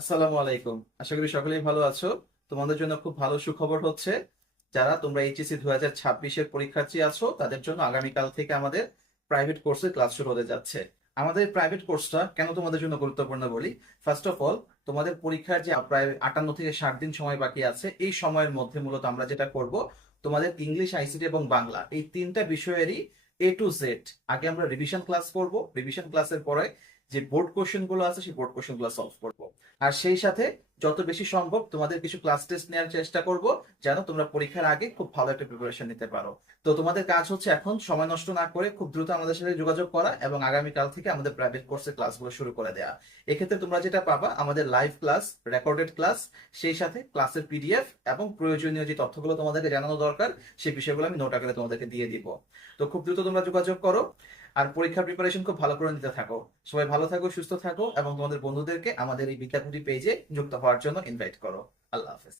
আসসালামু আলাইকুম। আশা করি সকলেই ভালো আছো। তোমাদের জন্য খুব ভালো সুখবর হচ্ছে, যারা তোমরা এইচএসসি 2026-এর পরীক্ষার্থী আছো তাদের জন্য আগামীকাল থেকে আমাদের প্রাইভেট কোর্সে ক্লাস শুরু হতে যাচ্ছে। আমাদের প্রাইভেট কোর্সটা কেন তোমাদের জন্য গুরুত্বপূর্ণ বলি। ফার্স্ট অফ অল, তোমাদের পরীক্ষার যে প্রায় 58 থেকে 60 দিন সময় বাকি আছে, এই সময়ের মধ্যে মূলত আমরা যেটা করব, তোমাদের ইংলিশ, আইসিটি এবং বাংলা এই তিনটা বিষয়েরই A to Z আগে আমরা রিভিশন ক্লাস করব। রিভিশন ক্লাসের পরে যে বোর্ড কোশ্চেন গুলো আছে সেই বোর্ড কোশ্চেন গুলো সলভ করব। আর সেই সাথে যত বেশি সম্ভব তোমাদের কিছু ক্লাস টেস্ট নেওয়ার চেষ্টা করব, যেন তোমরা পরীক্ষার আগে খুব ভালো একটা প্রিপারেশন নিতে পারো। তো তোমাদের কাজ হচ্ছে এখন সময় নষ্ট না করে খুব দ্রুত আমাদের সাথে যোগাযোগ করা এবং আগামীকাল থেকে আমাদের প্রাইভেট কোর্সের ক্লাসগুলো শুরু করে দেওয়া। এক্ষেত্রে তোমরা যেটা পাবা, আমাদের লাইভ ক্লাস, রেকর্ডেড ক্লাস, সেই সাথে ক্লাসের পিডিএফ এবং প্রয়োজনীয় যে তথ্যগুলো তোমাদেরকে জানানো দরকার সেই বিষয়গুলো আমি নোট আকারে তোমাদেরকে দিয়ে দিব। তো খুব দ্রুত তোমরা যোগাযোগ করো আর পরীক্ষার প্রিপারেশন খুব ভালো করে নিতে থাকো। সবাই ভালো থাকো, সুস্থ থাকো এবং তোমাদের বন্ধুদেরকে আমাদের এই বিদ্যাকুটি পেজে যুক্ত হওয়ার জন্য ইনভাইট করো। আল্লাহ হাফেজ।